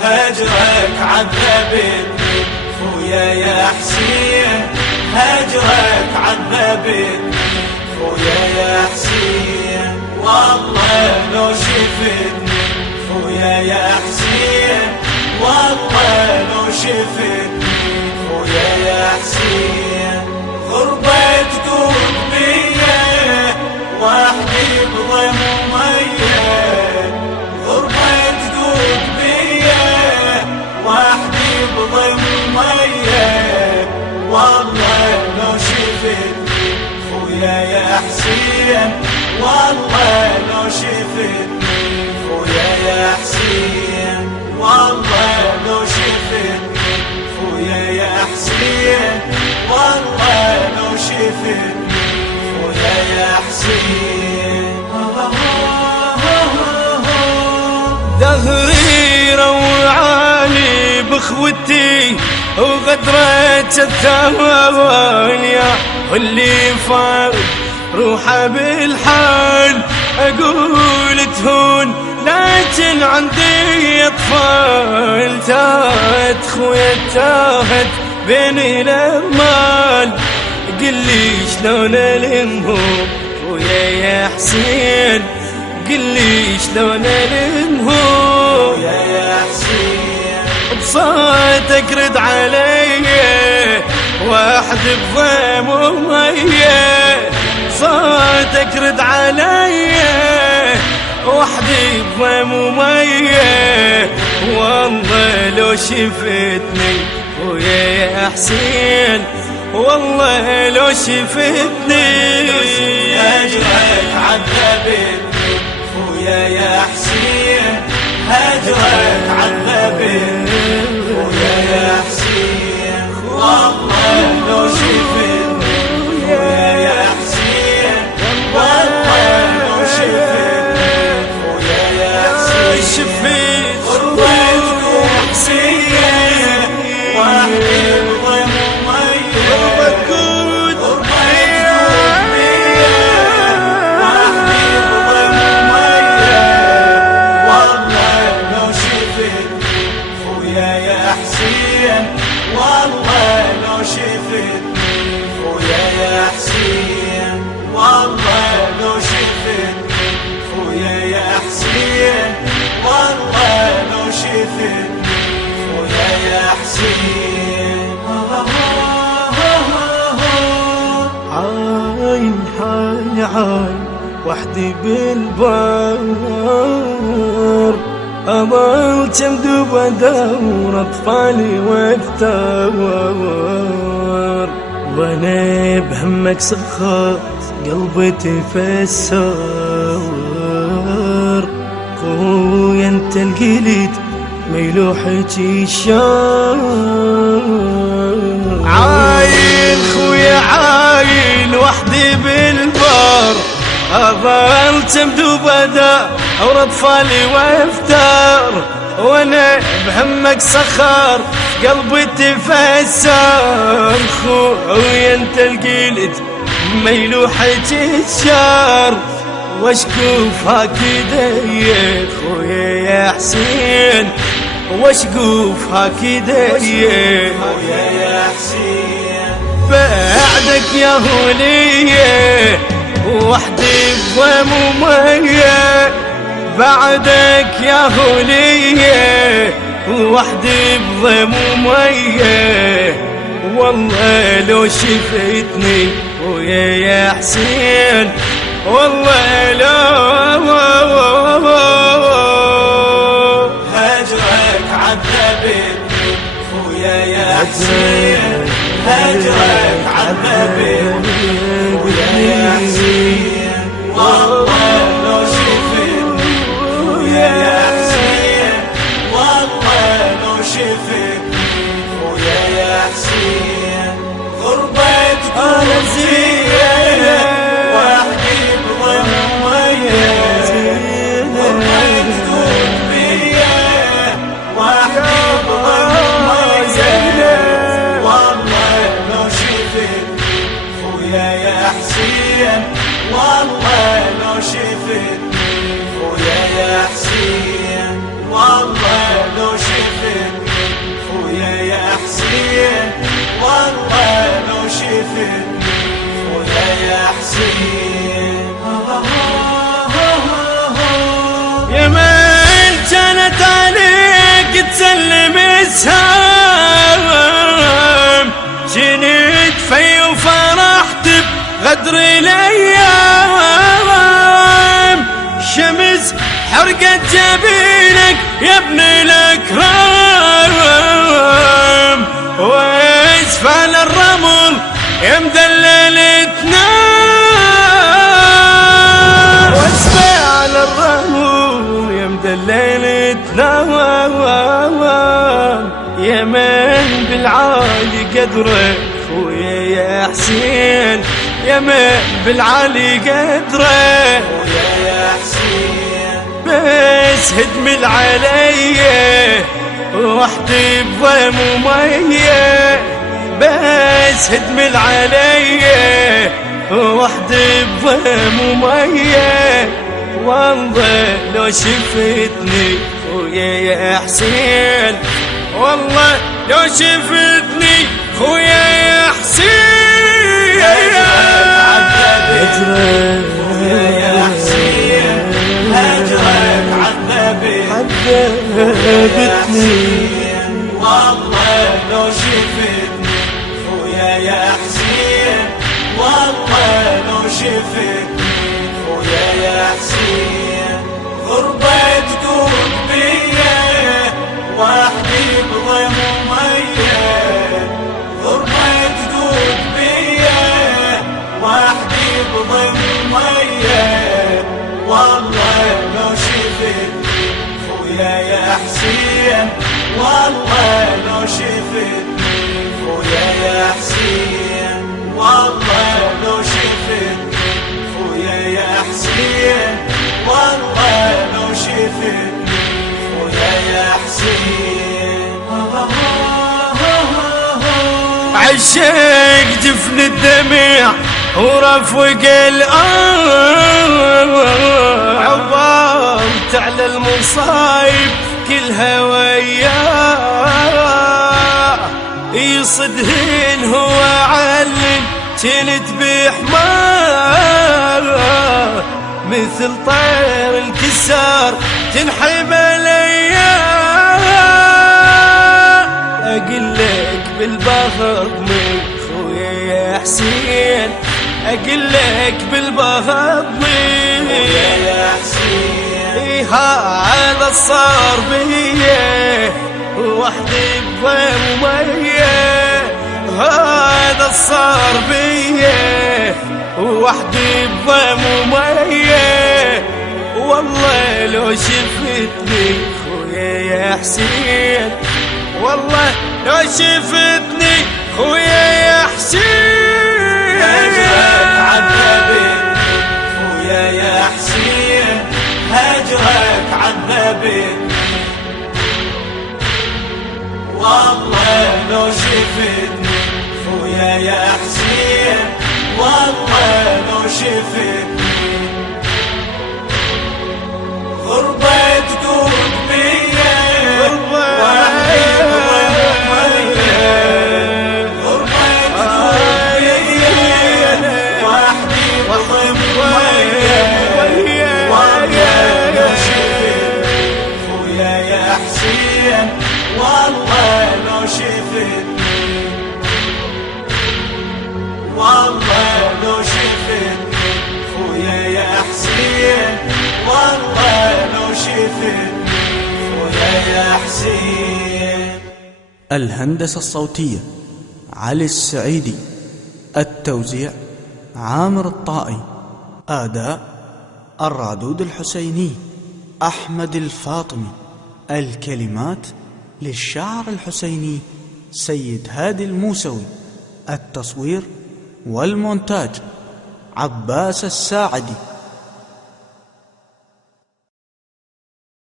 هجرك عذبني خويا يا حسين، هجرك عذبني خويا يا حسين، والله لو شفتني خويا يا حسين، والله لو شفتني خويا يا حسين. غربة تقود بيا وحدي بضم مية، غربة تقود بيا وحدي بضم مية، والله لو شفتني خويا يا حسين، والله لو شفتني خويا يا حسين، والله لو شفتني خويا يا حسين، والله لو شفتني خويا يا حسين. دهري روعاني بخوتي وغدرة الثوانية، واللي فار روحه بالحال اقول تهون، لكن عندي اطفال تاهت خويا تاهت بين الامال، قل لي شلون المهم خويا يا حسين، قل لي شلون المهم خويا يا حسين. بصوتك رد علي واحد بضيم ومية، صوتك رد علي وحدي بضيم ومية، والله لو شفتني خويا يا حسين، والله لو شفتني. هجرك عذبني خويا يا حسين، هجرك عذبني خويا يا حسين، والله لو شفتني خويا يا حسين، والله لو شفتني خويا يا حسين. غربتكم حسين وحدي بضم مية، غربتكم بيا وحدي بضم مية، والله لو شفتني خويا يا حسين، والله لو شفتني خويا يا حسين، والله لو شفتني خويا يا حسين، والله لو شفتني خويا يا حسين. عاين حالي عاين وحدي بالبار، أضل تمدب ادور اطفالي وافتار، وانا بهمك سخر قلبي تفسر، خويا انت القليد ميلوحك الشار. عاين خويا عاين وحدي بالبار، أظل تمدوب أدور أطفالي وافتار، وانا بهمك سخر قلبي تفسر، خويا انت القلد ميلوحك الشار، واشكوف هكذا يا خويا يا حسين، واشكوف هكذا يا خويا يا حسين. بعدك يا هولية وحدي بضيم ومية، بعدك يا هولية وحدي بضيم ومية، والله لو شفتني خويا يا حسين، والله لو. هجرك عذبني خويا يا حسين، هجرك عذبني خويا يا حسين، والله لو شفتني خويا يا حسين، والله لو شفتني خويا يا حسين. غربتكم زينة وحدي بضم مية، غربتكم بيا وحدي بضم مية، والله لو شفتني خويا يا حسين، والله لو شفتني خويا يا حسين والله لو شفتني خويا يا حسين والله لو شفتني خويا يا حسين يا من كانت عليك تسلم السهام جنيت في وفرحت بغدر الايام شمس حرقت جبينك يا ابن الاكرام واسفل الرمل يا مدلل تنام واسفل الرمل يا مدلل تنام يا من بالعالي قدره خويا يا حسين يا من بالعالي قدره خويا يا حسين بس هدمل علي وحدي بضيم ومية بس هدمل علي وحدي بضيم ومية والله لو شفتني خويا يا حسين والله لو شفتني خويا يا حسين هجرك يا حسين هجرك عذبتني والله لو شفتني خويا يا حسين والله لو شفتني خويا يا حسين غربة تدوب بيا وحدي بضيم ومية غربة تدوب بيا وحدي بضيم ومية والله لو شفتني خويا يا حسين والله لو شفتني خويا يا حسين والله لو شفتني خويا يا حسين والله لو شفتني خويا يا حسين عشق جفن الدمع ورفق الأرض عبرت على المصايب كلها وياه يصدهن هو علن كنت بحمار مثل طير الكسار تنحب الايام اقلك بالبخر من خويا يا حسين اقلك بالبخر من يا حسين هذا صار بيه وحدي بضيم ومية هذا صار بيه وحدي بضيم ومية والله لو شفتني خويا يا حسين والله لو شفتني خويا يا حسين هجرك عذبتني خويا يا حسين هجرك عذبتني والله لو شفتني خويا يا حسين والله لو شفتني غربة تدوب بيا وحدي بضيم ومية غربة تدوب بيا وحدي بضيم ومية والله لو شفتني خويا يا حسين والله لو شفتني والله لو شفتني خويا يا حسين والله لو شفتني خويا يا حسين. الهندسة الصوتية علي السعيدي، التوزيع عامر الطائي، أداء الرادود الحسيني أحمد الفاطمي، الكلمات للشاعر الحسيني سيد هادي الموسوي، التصوير والمونتاج عباس الساعدي.